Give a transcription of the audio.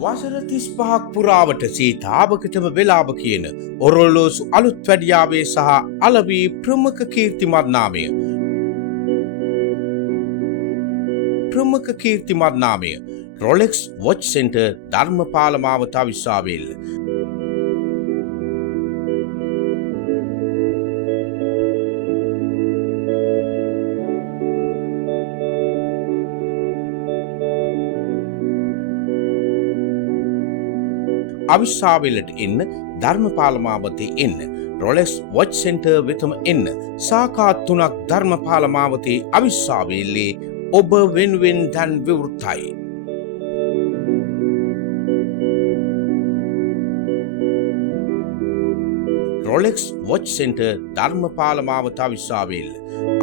වසර 35ක් පුරාවට සීතාවකටම වෙලාව කියන ඔරොල්ලෝසු අලුත් වැඩියාවේ සහ අලවී ප්‍රමුඛ කීර්තිමත් නාමය රොලෙක්ස් වොච් සෙන්ටර් ධර්මපාල මාවත විශ්‍රාවේල්ල. අවිශ්‍රාවේලට එන්න, ධර්මපාල මාවතේ එන්න, රොලෙක්ස් වොච් සෙන්ටර් වෙතම එන්න. සාකා 3ක් ධර්මපාල මාවතේ අවිශ්‍රාවේල්ලේ ඔබ වෙනුවෙන් දැන් විවෘතයි. රොලෙක්ස් වොච් සෙන්ටර් ධර්මපාල මාවත විශ්‍රාවේල්ල.